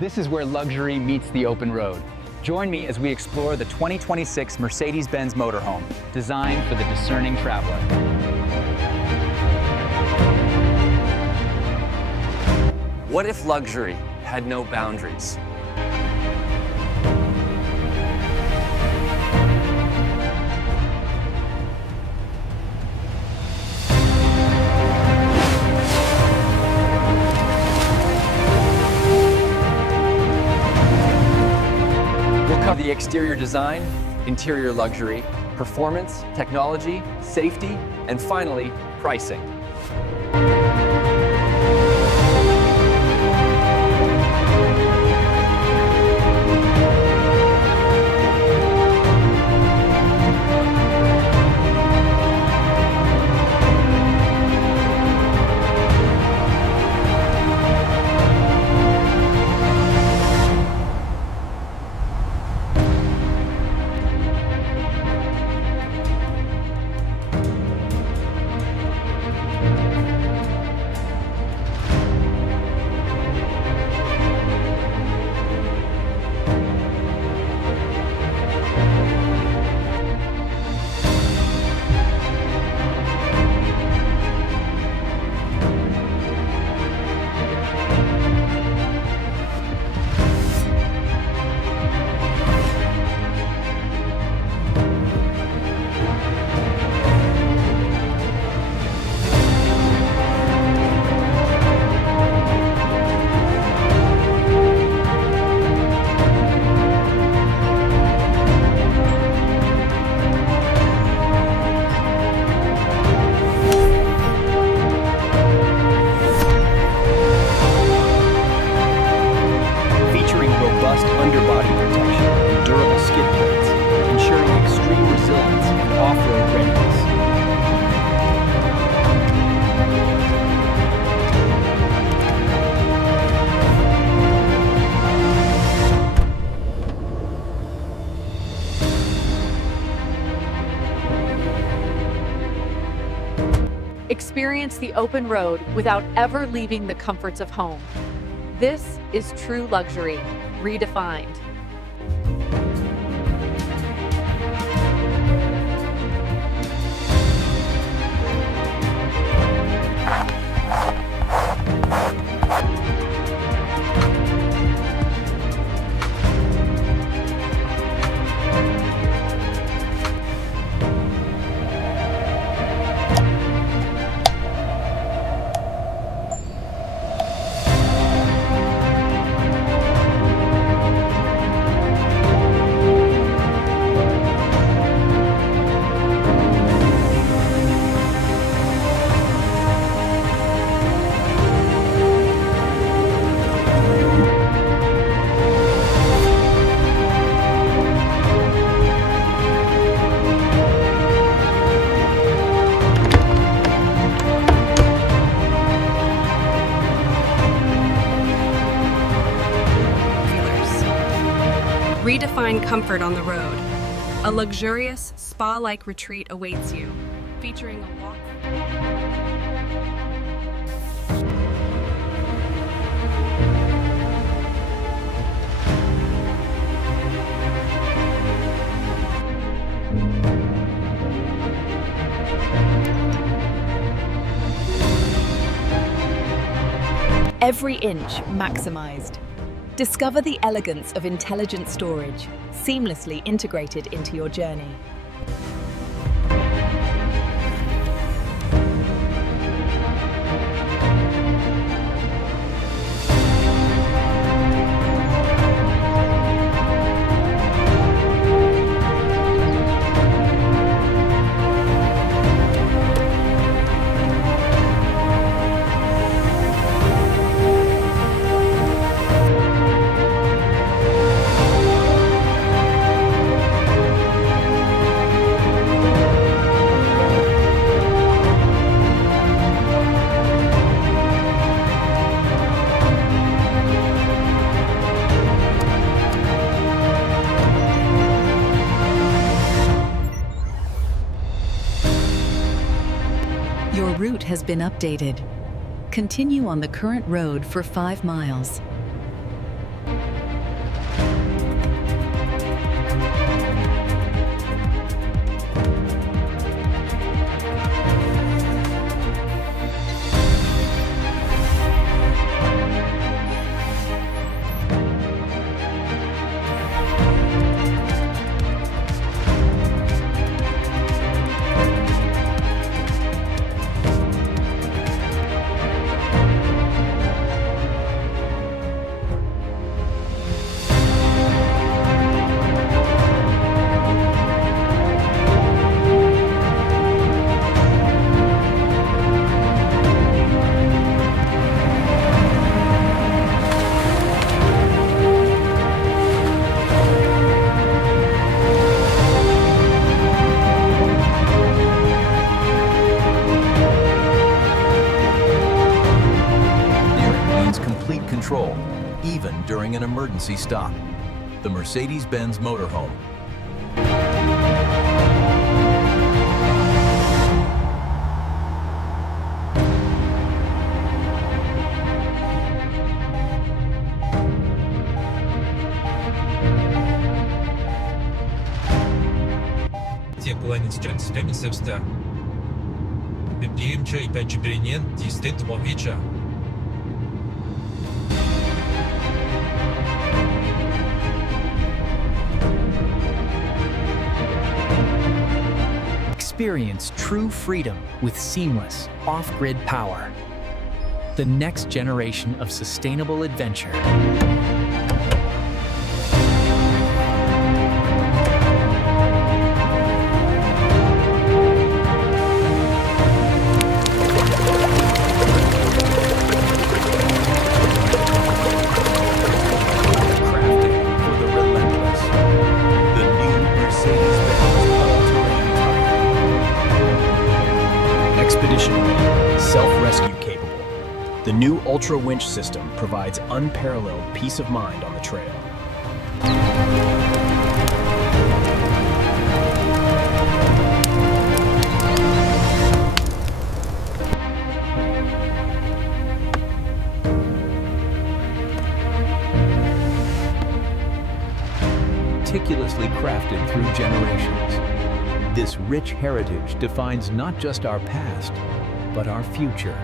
This is where luxury meets the open road. Join me as we explore the 2026 Mercedes-Benz Motorhome, designed for the discerning traveler. What if luxury had no boundaries? We'll cover the exterior design, interior luxury, performance, technology, safety, and finally, pricing. Underbody protection and durable skid plates, ensuring extreme resilience and off-road readiness. Experience the open road without ever leaving the comforts of home. This is true luxury, redefined. Redefine comfort on the road. A luxurious, spa-like retreat awaits you, featuring a walk. Every inch maximized. Discover the elegance of intelligent storage, seamlessly integrated into your journey. Your route has been updated. Continue on the current road for 5 miles. Control, even during an emergency stop. The Mercedes-Benz Motorhome. Planetaren sistemul ăsta. Biblim ce e pe Gibrinian, este Movica. Experience true freedom with seamless, off-grid power. The next generation of sustainable adventure. Self-rescue capable. The new Ultra Winch system provides unparalleled peace of mind on the trail. Meticulously crafted through generations. This rich heritage defines not just our past, but our future.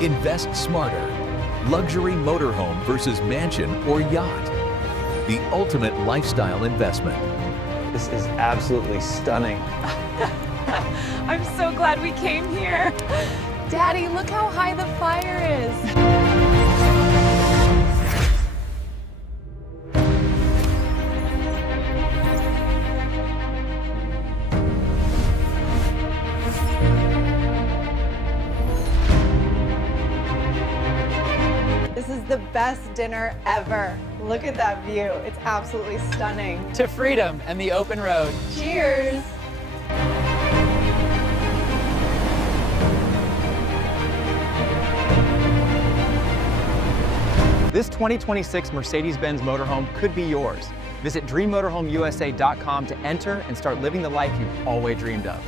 Invest smarter. Luxury motorhome versus mansion or yacht. The ultimate lifestyle investment. This is absolutely stunning. I'm so glad we came here. Daddy, look how high the fire is. This is the best dinner ever. Look at that view. It's absolutely stunning. To freedom and the open road. Cheers. This 2026 Mercedes-Benz Motorhome could be yours. Visit dreammotorhomeusa.com to enter and start living the life you've always dreamed of.